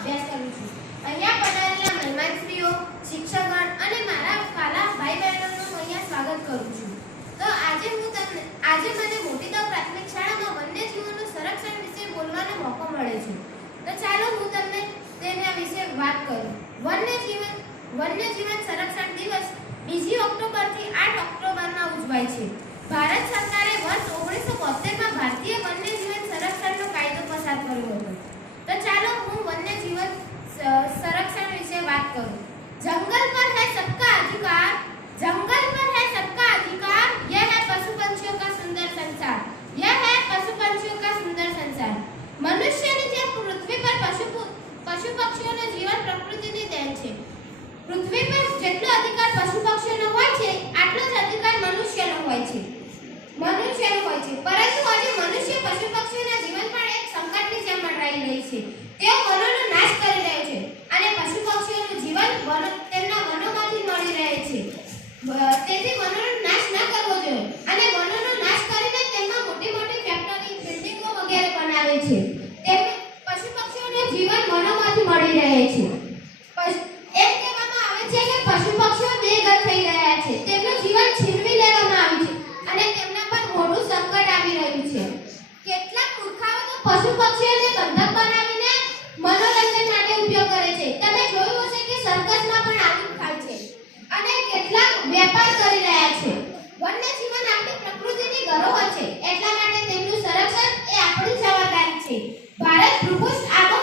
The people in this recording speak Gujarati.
અભ્યાસ કરું છું. અહીંયા પધારેલા મહેમાનશ્રીઓ, શિક્ષકગણ અને મારા કાલા ભાઈ બહેનોનું અહીંયા સ્વાગત કરું છું. તો આજે મને મોટીદવ પ્રાથમિક શાળામાં વન્યજીવોનું સંરક્ષણ વિશે બોલવાનો મોકો મળે છે. તો ચાલો હું તમને તેના વિશે વાત કરું. વન્યજીવન સંરક્ષણ દિવસ 2 ઓક્ટોબરથી 8 ઓક્ટોબરમાં ઉજવાય છે. ભારત સરકારે વર્ષ 1972માં ભારતીય વન્યજીવન સંરક્ષણનો કાયદો પસાર કર્યો હતો. તો ચાલો હું વન્યજીવન संरक्षण विषय बात करूं. जंगल पर है सबका अधिकार, जंगल पर है सबका अधिकार, यह है पशु पंछियों का सुंदर संसार, यह है पशु पंछियों का सुंदर संसार. मनुष्यની જેમ પૃથ્વી પર પશુ પક્ષીઓનું જીવન પ્રકૃતિની દેન છે. પૃથ્વી પર જેટલો અધિકાર પશુ પક્ષીઓનો હોય છે આટલો જ અધિકાર મનુષ્યનો હોય છે. પરંતુ આજે મનુષ્ય પશુ પક્ષીઓના જીવન પર એક સંકટની જેમ મંડરાઈ રહી છે. તેઓ વનોનો નાશ કરી રહ્યો છે અને પશુ પક્ષીઓનું જીવન તેમના વનોમાંથી મળી રહે છે. તેથી વનોનો નાશ ન કરવો જોઈએ અને વનોનો નાશ કરીને તેમાં મોટી મોટી ફેક્ટરી, બિલ્ડિંગો વગેરે બનાવે છે. તેમ પશુ પક્ષીઓનું જીવન વનોમાંથી મળી રહે છે. એમ કહેવામાં આવે છે કે પશુ પક્ષીઓ બેઘર થઈ રહ્યા છે. તેમનું જીવન છીનવી લેવામાં આવ્યું છે અને તેમના પર મોટું સંકટ આવી રહ્યું છે. કેટલાક મૂર્ખાઓ તો પશુ પક્ષીઓને બંધક બનાવીને મનોરંજન માટે ઉપયોગ કરે છે. તમે જોયું હશે કે સર્કસમાં પણ આવું થાય છે અને કેટલાક વેપાર કરી રહ્યા છે. વન્યજીવન આપણી પ્રકૃતિની ધરોહર છે. એટલા માટે તેમનું સંરક્ષણ એ આપણી જવાબદારી છે. ભારત ભૂપૃષ્ઠ આબોહવા